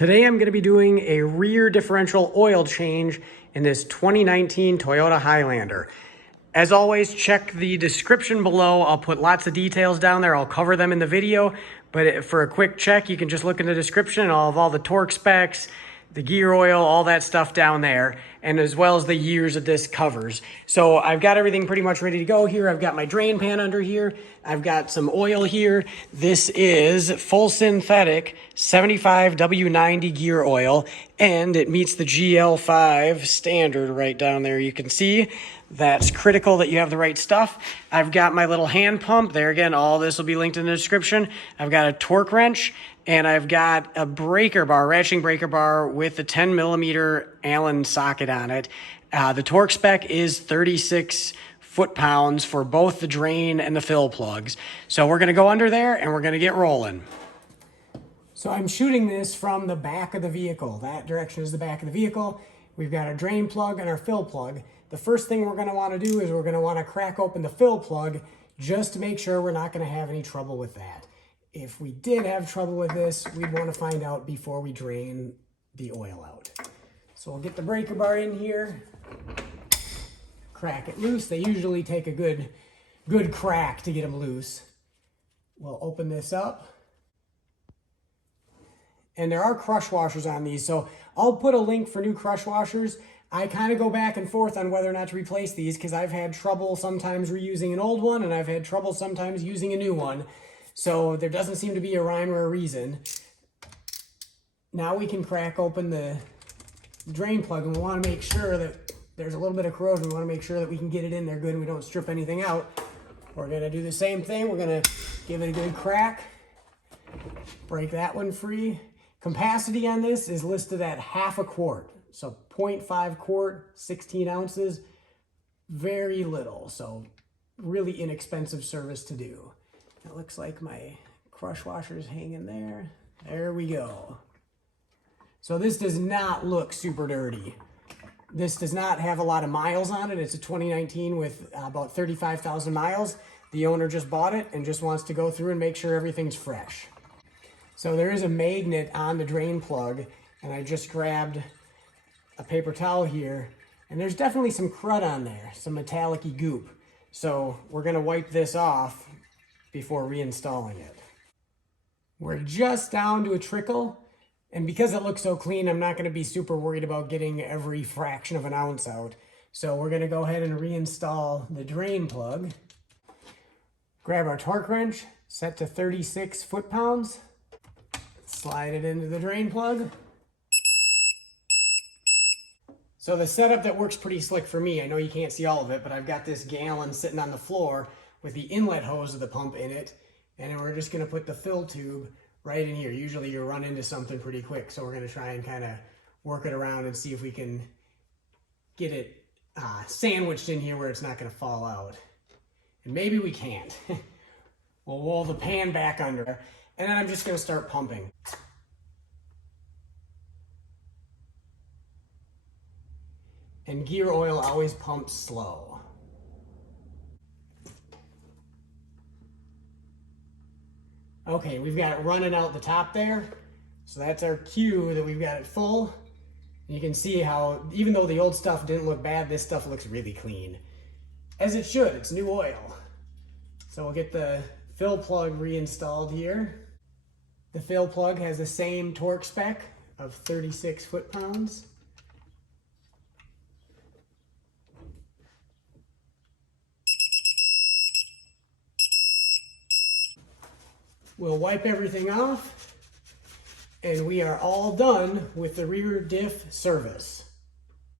Today I'm going to be doing a rear differential oil change in this 2019 Toyota Highlander. As always, check the description below. I'll put lots of details down there. I'll cover them in the video, but for a quick check, you can just look in the description and I'll have all the torque specs, the gear oil, all that stuff down there, and as well as the years that this covers. So I've got everything pretty much ready to go here. I've got my drain pan under here. I've got some oil here. This is full synthetic 75 W90 gear oil, and it meets the GL5 standard right down there. You can see that's critical that you have the right stuff. I've got my little hand pump there. Again, all this will be linked in the description. I've got a torque wrench, and I've got a breaker bar, ratcheting breaker bar with a 10 millimeter Allen socket on it. The torque spec is 36 foot-pounds for both the drain and the fill plugs. So we're gonna go under there and we're gonna get rolling. So I'm shooting this from the back of the vehicle. That direction is the back of the vehicle. We've got our drain plug and our fill plug. The first thing we're gonna wanna do is we're gonna wanna crack open the fill plug just to make sure we're not gonna have any trouble with that. If we did have trouble with this, we'd want to find out before we drain the oil out. So we'll get the breaker bar in here, crack it loose. They usually take a good crack to get them loose. We'll open this up. And there are crush washers on these, so I'll put a link for new crush washers. I kind of go back and forth on whether or not to replace these because I've had trouble sometimes reusing an old one and I've had trouble sometimes using a new one. So there doesn't seem to be a rhyme or a reason. Now we can crack open the drain plug, and we want to make sure that there's a little bit of corrosion. We want to make sure that we can get it in there good and we don't strip anything out. We're going to do the same thing. We're going to give it a good crack. Break that one free. Capacity on this is listed at half a quart. So 0.5 quart, 16 ounces. Very little. So really inexpensive service to do. It looks like my crush washer is hanging there. There we go. So this does not look super dirty. This does not have a lot of miles on it. It's a 2019 with about 35,000 miles. The owner just bought it and just wants to go through and make sure everything's fresh. So there is a magnet on the drain plug, and I just grabbed a paper towel here, and there's definitely some crud on there, some metallic-y goop. So we're gonna wipe this off before reinstalling it. We're just down to a trickle, and because it looks so clean, I'm not gonna be super worried about getting every fraction of an ounce out. So we're gonna go ahead and reinstall the drain plug. Grab our torque wrench, set to 36 foot-pounds, slide it into the drain plug. So the setup that works pretty slick for me, I know you can't see all of it, but I've got this gallon sitting on the floor with the inlet hose of the pump in it, and then we're just gonna put the fill tube right in here. Usually you run into something pretty quick, so we're gonna try and kind of work it around and see if we can get it sandwiched in here where it's not gonna fall out. And maybe we can't. We'll roll the pan back under, and then I'm just gonna start pumping. And gear oil always pumps slow. Okay, we've got it running out the top there. So that's our cue that we've got it full. And you can see how, even though the old stuff didn't look bad, this stuff looks really clean. As it should, it's new oil. So we'll get the fill plug reinstalled here. The fill plug has the same torque spec of 36 foot-pounds. We'll wipe everything off, and we are all done with the rear diff service.